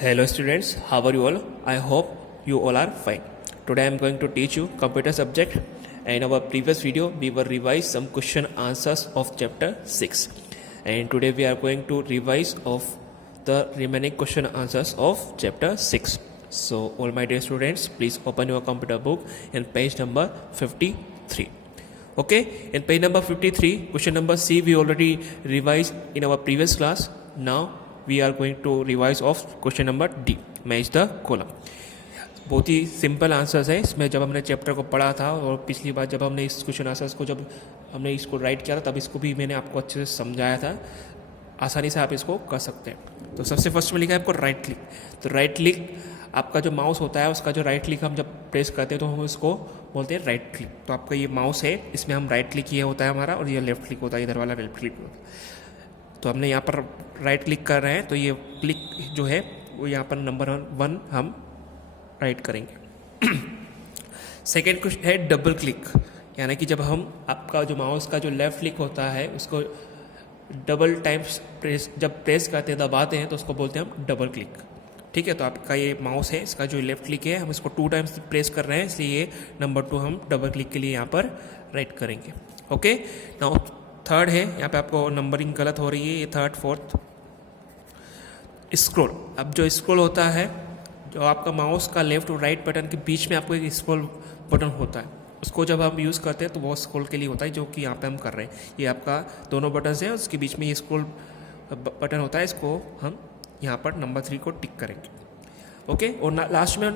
Hello students, how are you all? I hope you all are fine. Today I am going to teach you computer subject. In our previous video we were revise some question answers of chapter 6 and today we are going to revise of the remaining question answers of chapter 6. So all my dear students, please open your computer book in page number 53. Okay, in page number 53 question number C we already revised in our previous class. Now we are going to revise of question number D, match the column. बहुत ही simple answers है इसमें. जब हमने chapter को पढ़ा था और पिछली बार जब हमने इस क्वेश्चन आंसर्स को जब हमने इसको राइट किया था तब इसको भी मैंने आपको अच्छे से समझाया था. आसानी से आप इसको कर सकते हैं. तो सबसे फर्स्ट में लिखा है आपको राइट क्लिक. तो राइट क्लिक आपका जो माउस होता है उसका जो राइट क्लिक हम जब प्रेस करते हैं तो हम इसको बोलते हैं राइट क्लिक. तो आपका ये माउस है, इसमें हम राइट क्लिक ये होता है हमारा और ये लेफ्ट क्लिक होता है, इधर वाला लेफ्ट क्लिक होता है. तो हमने यहाँ पर राइट क्लिक कर रहे हैं तो ये क्लिक जो है वो यहाँ पर नंबर 1 हम राइट करेंगे. सेकेंड क्वेश्चन है डबल क्लिक, यानी कि जब हम आपका जो माउस का जो लेफ्ट क्लिक होता है उसको डबल टाइम्स प्रेस करते हैं, दबाते हैं तो उसको बोलते हैं हम डबल क्लिक. ठीक है, तो आपका ये माउस है, इसका जो लेफ्ट क्लिक है हम इसको 2 टाइम्स प्रेस कर रहे हैं, इसलिए ये नंबर 2 हम डबल क्लिक के लिए यहाँ पर राइट करेंगे. ओके, नाउ थर्ड है, यहाँ पे आपको नंबरिंग गलत हो रही है, ये थर्ड फोर्थ. स्क्रॉल, अब जो स्क्रॉल होता है, जो आपका माउस का लेफ्ट और राइट बटन के बीच में आपको एक स्क्रॉल बटन होता है, उसको जब हम यूज़ करते हैं तो वो स्क्रॉल के लिए होता है, जो कि यहाँ पे हम कर रहे हैं. ये आपका दोनों बटन हैं, उसके बीच में ये स्क्रॉल बटन होता है, इसको हम यहाँ पर नंबर 3 को टिक करेंगे. ओके, और लास्ट में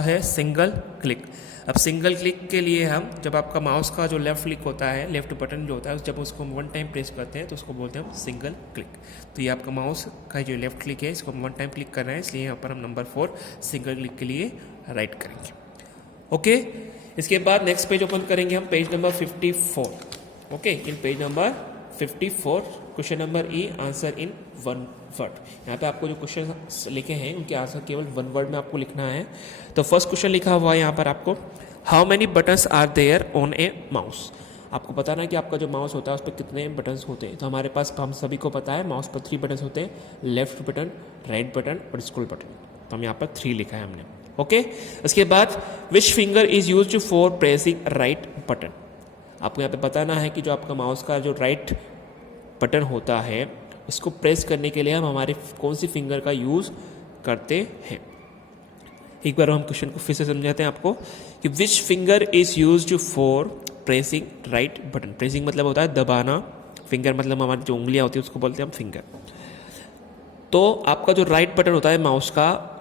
है सिंगल क्लिक. अब सिंगल क्लिक के लिए हम जब आपका माउस का जो लेफ्ट क्लिक होता है, लेफ्ट बटन जो होता है, जब उसको हम 1 टाइम प्रेस करते हैं तो उसको बोलते हैं हम सिंगल क्लिक. तो ये आपका माउस का जो लेफ्ट क्लिक है इसको हम 1 टाइम क्लिक कर रहे हैं, इसलिए यहाँ पर हम नंबर 4 सिंगल क्लिक के लिए राइट करेंगे. ओके, इसके बाद नेक्स्ट पेज ओपन करेंगे हम, page number 54. Okay, in page number 54 question number E answer in 1 word. यहाँ पे आपको जो क्वेश्चन लिखे हैं उनके आंसर केवल 1 वर्ड में आपको लिखना है. तो फर्स्ट क्वेश्चन लिखा हुआ है यहाँ पर आपको, how many buttons are there on a mouse. आपको बताना है कि आपका जो माउस होता है उस पर कितने बटन्स होते हैं. तो हमारे पास हम सभी को पता है माउस पर 3 बटन्स होते हैं, लेफ्ट बटन, राइट बटन और स्क्रॉल बटन. तो हम यहाँ पर 3 लिखा है हमने. ओके, उसके बाद which finger is used for pressing right button. आपको यहाँ पे बताना है कि जो आपका माउस का जो राइट बटन होता है इसको प्रेस करने के लिए हम हमारे कौन सी फिंगर का यूज़ करते हैं. एक बार हम क्वेश्चन को फिर से समझाते हैं आपको कि which finger is used for pressing right button. Pressing मतलब होता है दबाना, फिंगर मतलब हमारी जो उंगलियां होती है उसको बोलते हैं हम फिंगर. तो आपका जो राइट बटन होता है माउस का,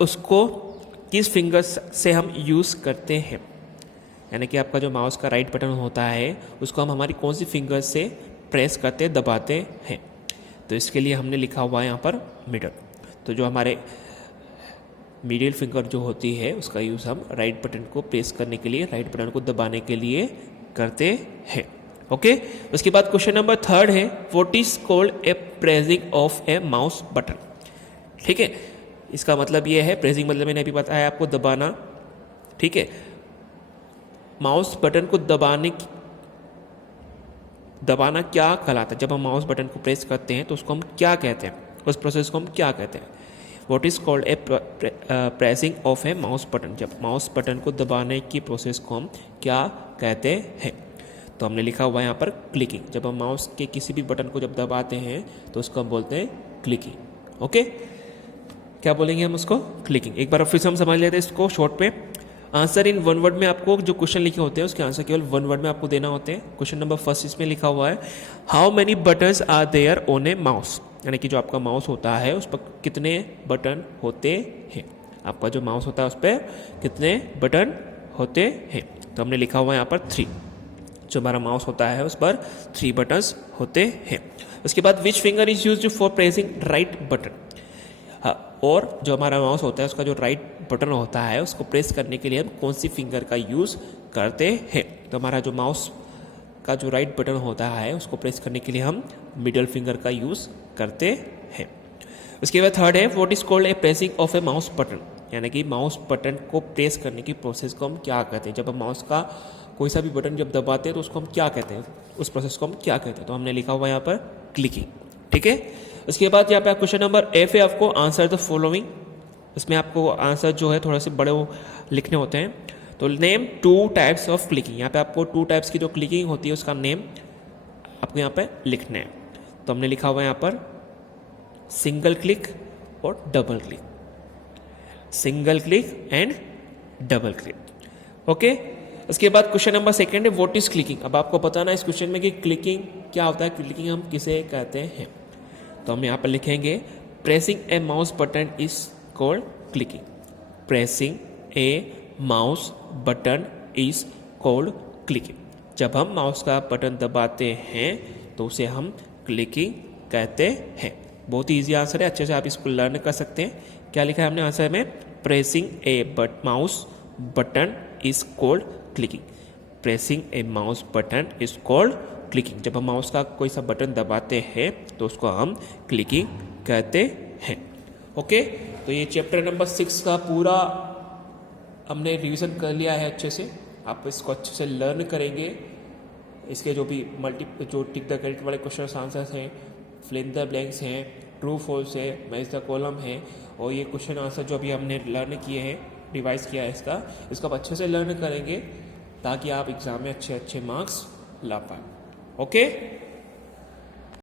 उसको किस फिंगर से हम यूज़ करते हैं, यानी कि आपका जो माउस का राइट बटन होता है उसको हम हमारी कौन सी फिंगर से प्रेस करते दबाते हैं. तो इसके लिए हमने लिखा हुआ है यहाँ पर मिडल. तो जो हमारे मिडिल फिंगर जो होती है उसका यूज़ हम राइट बटन को प्रेस करने के लिए, राइट बटन को दबाने के लिए करते हैं. ओके, उसके बाद क्वेश्चन नंबर 3 है, what is called a pressing of A mouse button. ठीक है, इसका मतलब ये है, प्रेसिंग मतलब मैंने अभी बताया आपको दबाना. ठीक है, माउस बटन को दबाना क्या कहलाता है. जब हम माउस बटन को प्रेस करते हैं तो उसको हम क्या कहते हैं, उस प्रोसेस को हम क्या कहते हैं. What is called a pressing of A mouse button. जब माउस बटन को दबाने की प्रोसेस को हम क्या कहते हैं. तो हमने लिखा हुआ है यहाँ पर क्लिकिंग. जब हम माउस के किसी भी बटन को जब दबाते हैं तो उसको हम बोलते हैं क्लिकिंग. ओके, क्या बोलेंगे हम उसको, क्लिकिंग. एक बार फिर से हम समझ लेते हैं इसको शॉर्ट पे. आंसर इन 1 वर्ड में आपको जो क्वेश्चन लिखे होते हैं उसके आंसर केवल 1 वर्ड में आपको देना होते हैं. क्वेश्चन नंबर 1 इसमें लिखा हुआ है, how many buttons are there on a mouse. यानी कि जो आपका माउस होता है उस पर कितने बटन होते हैं. आपका जो माउस होता है उस पर कितने बटन होते हैं. तो हमने लिखा हुआ है यहाँ पर 3. जो हमारा माउस होता है उस पर 3 बटन्स होते हैं. उसके बाद which finger is used for pressing right button. और जो हमारा माउस होता है उसका जो राइट बटन होता है उसको प्रेस करने के लिए हम कौन सी फिंगर का यूज़ करते हैं. तो हमारा जो माउस का जो राइट बटन होता है उसको प्रेस करने के लिए हम मिडल फिंगर का यूज़ करते हैं. उसके बाद 3 है, what is called a pressing of A mouse button. यानी कि माउस बटन को प्रेस करने की प्रोसेस को हम क्या कहते हैं. जब हम माउस का कोई सा भी बटन जब दबाते हैं तो उसको हम क्या कहते हैं, उस प्रोसेस को हम क्या कहते हैं. तो हमने लिखा हुआ है यहाँ पर क्लिकिंग. ठीक है। उसके बाद यहाँ पे क्वेश्चन नंबर एफ है, आपको आंसर द फॉलोइंग। इसमें आपको आंसर जो है थोड़े से बड़े लिखने होते हैं। तो नेम 2 टाइप्स ऑफ क्लिकिंग, यहाँ पे आपको 2 टाइप्स की जो क्लिकिंग होती है उसका नेम आपको यहाँ पे लिखना है। तो हमने लिखा हुआ है यहाँ पर सिंगल क्लिक और double click, single click and double click. Okay. इसके बाद क्वेश्चन नंबर सेकंड है व्हाट इज क्लिकिंग। अब आपको बताना है इस क्वेश्चन में कि क्लिकिंग क्या होता है, क्लिकिंग हम किसे कहते हैं। तो हम यहाँ पर लिखेंगे pressing A mouse button is called clicking, pressing A mouse button is called clicking. जब हम माउस का बटन दबाते हैं तो उसे हम क्लिकिंग कहते हैं। बहुत ही ईजी आंसर है, अच्छे से आप इसको लर्न कर सकते हैं। क्या लिखा है हमने आंसर में, pressing A mouse button is called clicking, pressing A mouse button is called clicking. जब हम माउस का कोई सा बटन दबाते हैं तो उसको हम क्लिकिंग कहते हैं। ओके। तो ये चैप्टर नंबर 6 का पूरा हमने रिवीजन कर लिया है अच्छे से। आप इसको अच्छे से लर्न करेंगे। इसके जो भी जो टिक द करेक्ट वाले क्वेश्चन आंसर्स हैं, फिल इन द ब्लैंक्स हैं, ट्रू फॉल्स है, मैच द कॉलम है, और ये क्वेश्चन आंसर जो अभी हमने लर्न किए हैं, रिवाइज किया है इसका आप अच्छे से लर्न करेंगे ताकि आप एग्जाम में अच्छे मार्क्स ला पाए। ओके।